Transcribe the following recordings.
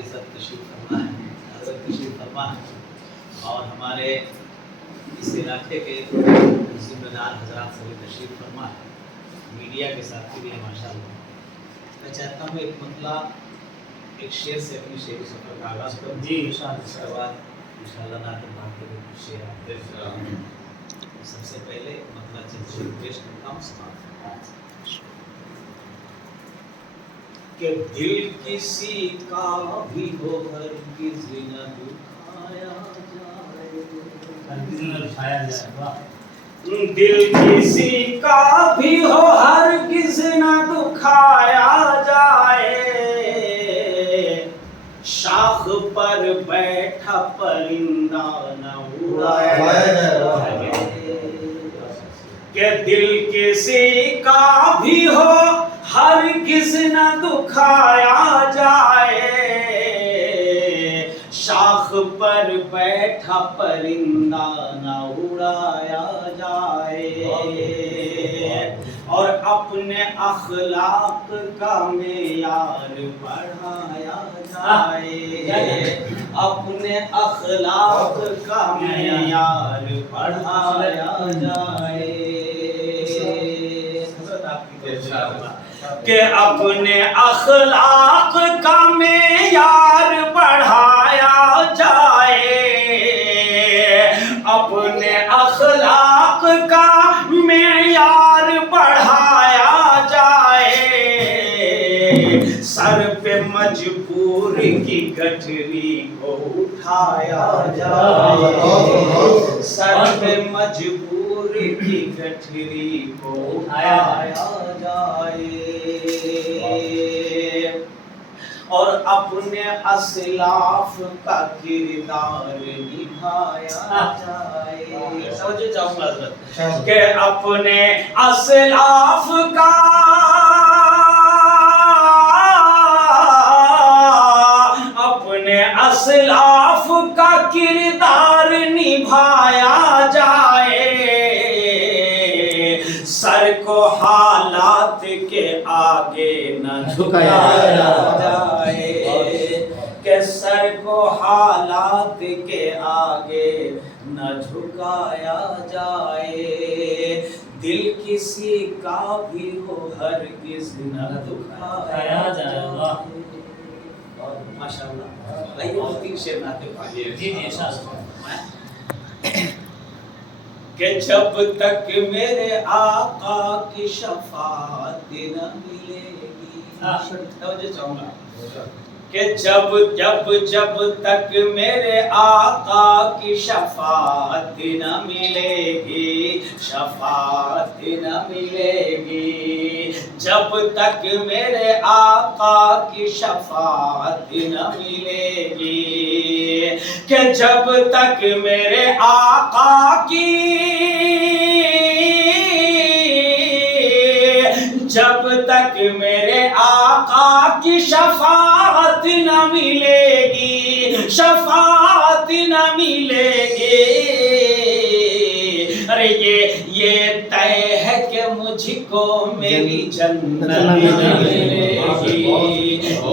کے ساتھ تشریف فرما ہے، حضرت تشریف فرما ہے، اور ہمارے اس علاقے کے ذمہ دار حضرات سے بھی تشریف فرما ہے، میڈیا کے ساتھی بھی ہیں ماشاء اللہ۔ میں چاہتا ہوں ایک مطلع ایک شعر سے اپنی شعری سفر کا آغاز کروں جی، اس کے بعد انشاءاللہ نعت پاک کے شعر آپ دیکھ رہا ہوں۔ سب سے پہلے مطلع چند شعر پیش کرتا ہوں سماعت کہ دل کسی کا بھی ہو ہرگز نہ دکھایا جائے، دل کسی کا بھی ہو ہرگز نہ دکھایا جائے، شاخ پر بیٹھا پرندہ نہ اڑایا جائے، کہ دل کسی کا بھی ہو ہرگز نہ دکھایا جائے، شاخ پر بیٹھا پرندہ نہ اڑایا جائے، اور اپنے اخلاق کا معیار بڑھایا جائے، اپنے اخلاق کا معیار بڑھایا جائے، کہ اپنے اخلاق کا معیار بڑھایا جائے، اپنے اخلاق کا معیار بڑھایا جائے، سر پہ مجبور کی گٹھری کو اٹھایا جائے، سر پہ مجبور کی گٹھری کو اٹھایا جائے، اور اپنے اسلاف کا کردار نبھایا جائے، سمجھے چاہوں گا حضرت، کہ اپنے اسلاف کا اسلاف کا کردار نبھایا جائے، سر کو حالات کے آگے نہ جھکایا جائے، کہ سر کو حالات کے آگے نہ جھکایا جائے، دل کسی کا بھی ہو ہرگز نہ دکھایا جائے۔ ماشاءاللہ آئیے وہ تین شعر نعت پاک جی کہ جب تک میرے آقا کی شفاعت نہ ملے گی، توجہ چاہوں گا کہ جب تک میرے آقا کی شفاعت نہ ملے گی، شفاعت نہ ملے گی، جب تک میرے آقا کی شفاعت نہ ملے گی، کہ جب تک میرے آقا کی، جب تک میرے آقا کی شفاعت نہ ملے گی، شفاعت نہ ملے گی، ارے یہ طے ہے کہ مجھ کو میری جنت نہ ملے گی،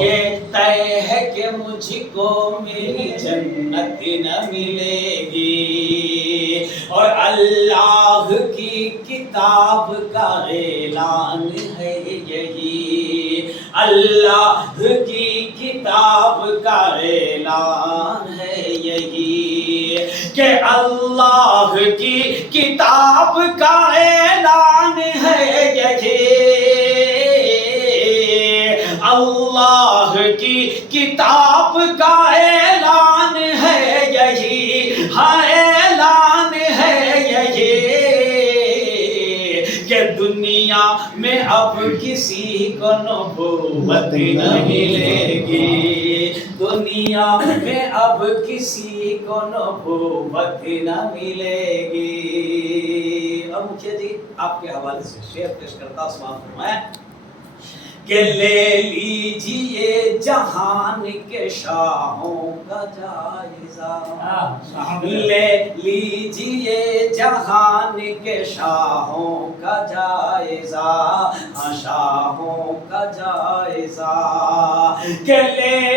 یہ طے ہے کہ مجھ کو میری جنت نہ ملے گی، اور اللہ کی کتاب کا اعلان ہے یہی، اللہ کی کتاب کا اعلان ہے یہی، کہ اللہ کی کتاب کا اعلان ہے یہی، اللہ کی کتاب کا اعلان ہے یہی، ہاں اعلان ہے یہی، کہ دنیا میں اب کسی کو نبوت نہ ملے گی، دنیا میں اب کسی کو نبوت نہ ملے گی۔ اور مکھیا جی آپ کے حوالے سے شعر پیش کرتا ہوں، سماعت فرمائیں کہ لے لیجئے جہان کے شاہوں کا جائزہ، لے لیجئے جہان کے شاہوں کا جائزہ، شاہوں کا جائزہ، کہ لے